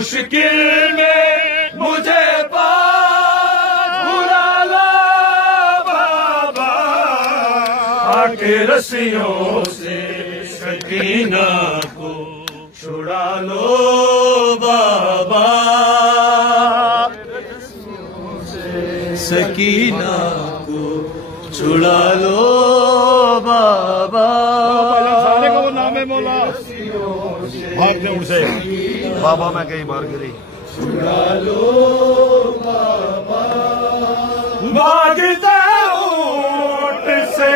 मुश्किल में मुझे पास बुला लो बाबा, आके रस्सियों से सकीना को छुड़ा लो बाबा, सकीना को छुड़ा लो बाबा। सारे का वो नाम है मौला, भाग जाऊं से बाबा मैं कई बार गिरी। छुड़ा लो बाबा, भागता ऊंट से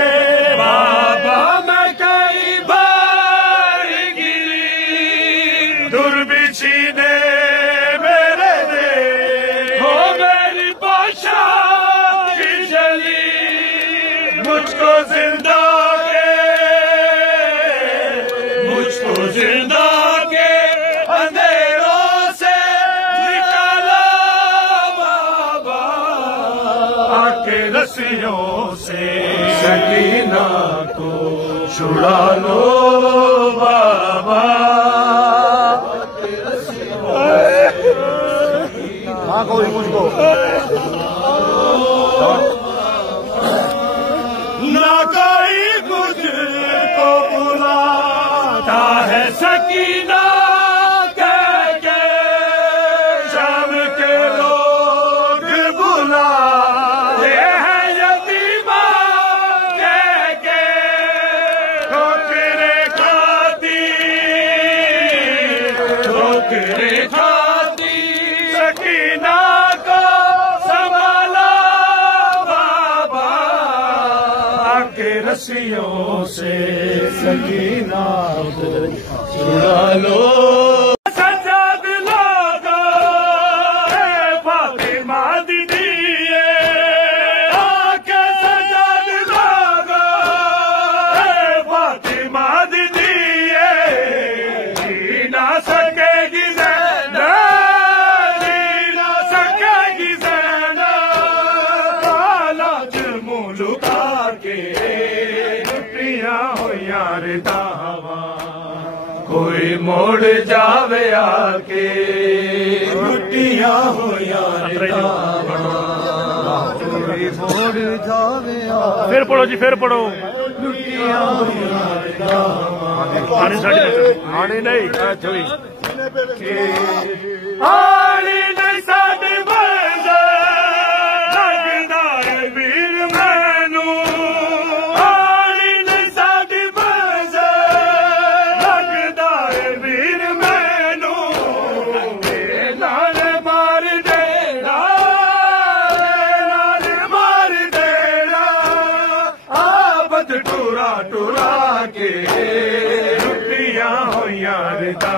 बाबा मैं कई बार गिरी, दुर्बिछी ने मेरे दे हो मेरी पोशाक जली, मुझको जिंदा के मुझको जिंदा के अंधेरों से निकाला बाबा, आके रस्सियों से सकीना को छुड़ा लो बाबा, हाँ कोई मुझको ना कोई मुझको बुलाता है सकीना कह के, शाम के लोग बुलाते हैं यतीमा कह के, ठोकरे खाती सकीना को संभाला बाबा, आके रस्सियों से सकीना को छुड़ा लो। सज्जाद लोगो फातिमा दीदी आके सज्जाद लोगो फातिमा दीदी जी ना सकेगी ज़ैनब, जी ना सकेगी ज़ैनब, हालात मुल्का के छुट्टियां हो यार दावा, कोई मोड़ जावे आके छुट्टियां हो यार दावा, कोई मोड़ जावे आके। फिर पढ़ो जी, फिर पढ़ो। छुट्टियां हो यार दावा, आने नहीं आली नहीं साडी मंज़िल, लगदा है वीर मैनू, आली नहीं साडी मंज़िल, लगदा है वीर मैनू, नाल मार देना, नाल मार देना, आबद टुरा टुरा के छुट्टियां हो यार दा